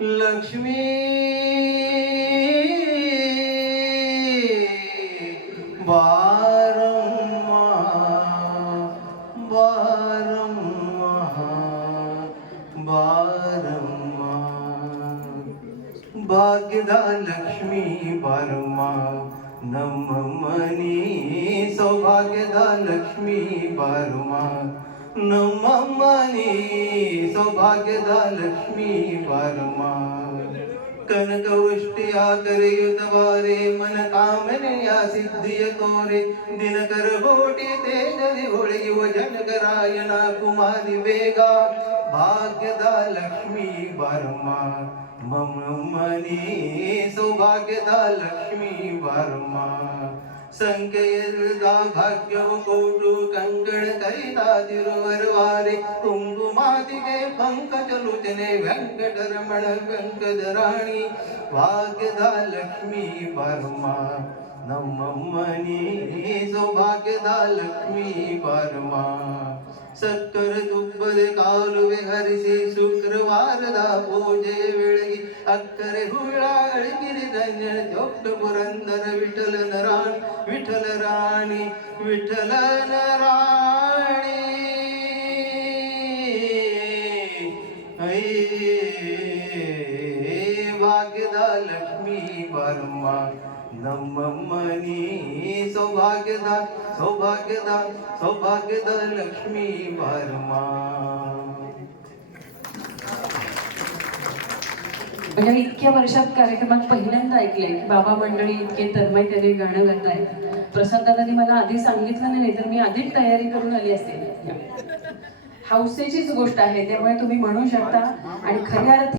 लक्ष्मी बारम्मा बारम्मा बारम्मा भाग्यदा लक्ष्मी बारम्मा नಮ್ಮಮ್ಮನಿ ಸೌಭಾಗ್ಯದ ಲಕ್ಷ್ಮೀ ಬಾರಮ್ಮ ನಮ್ಮಮ್ಮನಿ ಸೌಭಾಗ್ಯದ ಲಕ್ಷ್ಮೀ ಬಾರಮ್ಮ ಕನಕವೃಷ್ಟಿಯ ಕರೆಯುತ್ತವಾರೆ ಮನ ಕಾಮನೆಯ ಸಿದ್ಧಿಯ ತೋರೆ ದಿನಕರ ಗೋಟಿ ತೇಜದಿ ಹೊಳೆಯುವ ಜನಕರಾಯನ ಕುಮಾರಿ ಬೇಗ ಭಾಗ್ಯದ ಲಕ್ಷ್ಮೀ ಬಾರಮ್ಮ ಮಮ್ಮಮ್ಮನಿ ಸೌಭಾಗ್ಯದ ಲಕ್ಷ್ಮೀ ಬಾರಮ್ಮ ಸಂಖ್ಯೆಯದ ಭಾಗ್ಯವು ಕೋಟು ಕಂಕಣ ಕೈತಾದಿರುವರುವಾರೆ ಕುಂಕುಮಾತಿಗೆ ಪಂಕಜಲೋಚನೆ ವೆಂಕಟರಮಣ ವೆಂಕಟರಾಣಿ ಭಾಗ್ಯದ ಲಕ್ಷ್ಮೀ ಬಾರಮ್ಮ ನಮ್ಮಮ್ಮನಿ ಸೌಭಾಗ್ಯದ ಲಕ್ಷ್ಮೀ ಬಾರಮ್ಮ ಸಕ್ಕರ ತುಪ್ಪದ ಕಾಲುವೆ ಹರಿಸಿ ಶುಕ್ರವಾರದ ಪೂಜೆಯ ವೇಳೆಗೆ ಅಕ್ಕರೆ ಹುಳಾಳಿಗಿರಿ ಧನ್ಯ ಚೊಕ್ಕ ಪುರಂದರ ವಿಠಲನ ರಾಣಿ ವಿಠಲ ರಾಣಿ ವಿಠಲನ ರಾಣಿ ಭಾಗ್ಯದ ಲಕ್ಷ್ಮೀ ಬಾರಮ್ಮ ನಮ್ಮಮ್ಮನಿ ಸೌಭಾಗ್ಯದ ಸೌಭಾಗ್ಯದ ಸೌಭಾಗ್ಯದ लक्ष्मी बारम्मा. म्हणजे इतक्या वर्षात कार्यक्रमात पहिल्यांदा ऐकले की बाबा मंडळी इतके तन्मयतेने गाणं गाताय. प्रसाद दादांनी मला आधी सांगितलं नाही तर मी आधीच तयारी करून आली असते. हौसेचीच गोष्ट आहे त्यामुळे तुम्ही म्हणू शकता आणि खऱ्या